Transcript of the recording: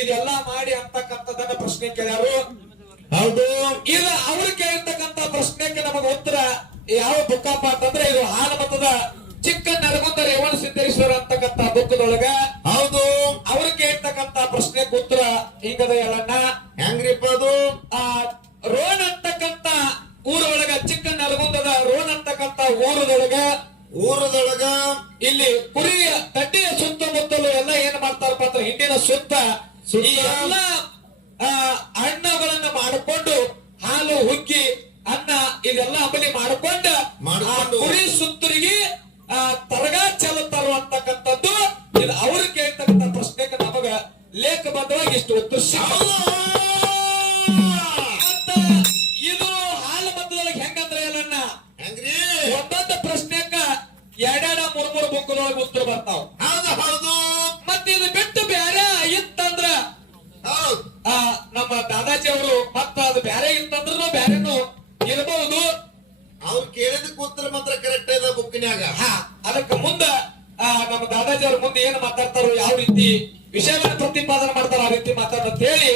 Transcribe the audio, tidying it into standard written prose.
ಇದೆಲ್ಲಾ ಮಾಡಿ ಅಂತಕ್ಕಂಥದನ್ನ ಪ್ರಶ್ನೆ ಕೇಳ್ಯಾರು. ಹೌದು. ಇದು ಅವ್ರು ಕೇಳಿರ್ತಕ್ಕಂಥ ಪ್ರಶ್ನೆಗೆ ನಮಗ ಉತ್ತರ ಯಾವ ಬುಕ್ಕಪ್ಪ ಅಂತಂದ್ರೆ ಇದು ಹಾಲಮತದ ಚಿಕ್ಕ ನರಗುಂದ ರೇವಣ ಸಿದ್ದೇಶ್ವರ ಅಂತಕ್ಕಂಥ ಬುಕ್ಕದೊಳಗ. ಹೌದು. ಅವ್ರು ಕೇಳ್ತಕ್ಕಂಥ ಪ್ರಶ್ನೆಗೆ ಉತ್ತರ ಹಿಂಗದ ಹೇಳಣ್ಣ. ಹೆಂಗ್ರಿಪ್ಪ ಅದು? ರೋಣ ಅಂತಕ್ಕಂಥ ಊರೊಳಗ, ಚಿಕ್ಕ ನರಗುಂದದ ರೋಣ ಅಂತಕ್ಕಂಥ ಊರದೊಳಗ ಇಲ್ಲಿ ಕುರಿಯ ತಡ್ಡಿಯ ಸುತ್ತಮುತ್ತಲು ಎಲ್ಲ ಏನ್ ಮಾಡ್ತಾರಪ್ಪ ಅಂತ ಹಿಂದಿನ ಸುತ್ತ ಈ ಎಲ್ಲ ಹಣ್ಣುಗಳನ್ನ ಮಾಡಿಕೊಂಡು ಹಾಲು ಹುಗ್ಗಿ ಅನ್ನ ಇದೆಲ್ಲ ಅಮಲಿ ಮಾಡಿಕೊಂಡು ಕುರಿ ಸುತ್ತರಿಗೆ ತರಗಾ ಚೆಲ್ಲುತ್ತಾರು ಅಂತಕ್ಕಂಥದ್ದು. ಇದು ಅವ್ರು ಕೇಳ್ತಕ್ಕಂಥ ಪ್ರಶ್ನೆಗೆ ನಮಗ ಲೇಖಬದ್ಧವಾಗಿ ಇಷ್ಟು ಉತ್ತರ ಅಂತ. ಇದು ಹಾಲು ಮತದೊಳಗೆ ಹೆಂಗಂದ್ರೆ ಎಲ್ಲಣ್ಣ, ಹೆಂಗ್ರಿ? ಒಂದೊಂದು ಪ್ರಶ್ನೆಕ ಎರಡೆರಡ ಮೂರ್ ಬುಕ್ಕದೊಳಗೆ ಉತ್ತರ ಬರ್ತಾವ. ಹೌದು ಹೌದು. ಮತ್ತೆ ಇದು ಬಿಟ್ಟು ಬೇರೆ ಇತ್ತಂದ್ರ ನಮ್ಮ ದಾದಾಜಿ ಅವರು ಮತ್ತ ಅದು ಬೇರೆ ಇತ್ತಂದ್ರೂ ಬೇರೆನು ಇರಬಹುದು. ಅವ್ರು ಕೇಳಿದಕ್ಕೆ ಉತ್ತರ ಮಾತ್ರ ಕರೆಕ್ಟ್ ಇದೆ ಬುಕ್ಕಿನ್ಯಾಗ. ಅದಕ್ಕೆ ಮುಂದ ನಮ್ಮ ದಾದಾಜಿ ಅವ್ರ ಮುಂದೆ ಏನು ಮಾತಾಡ್ತಾರೋ, ಯಾವ ರೀತಿ ವಿಷಯವನ್ನು ಪ್ರತಿಪಾದನೆ ಮಾಡ್ತಾರೋ ಆ ರೀತಿ ಮಾತಾಡ ಅಂತ ಹೇಳಿ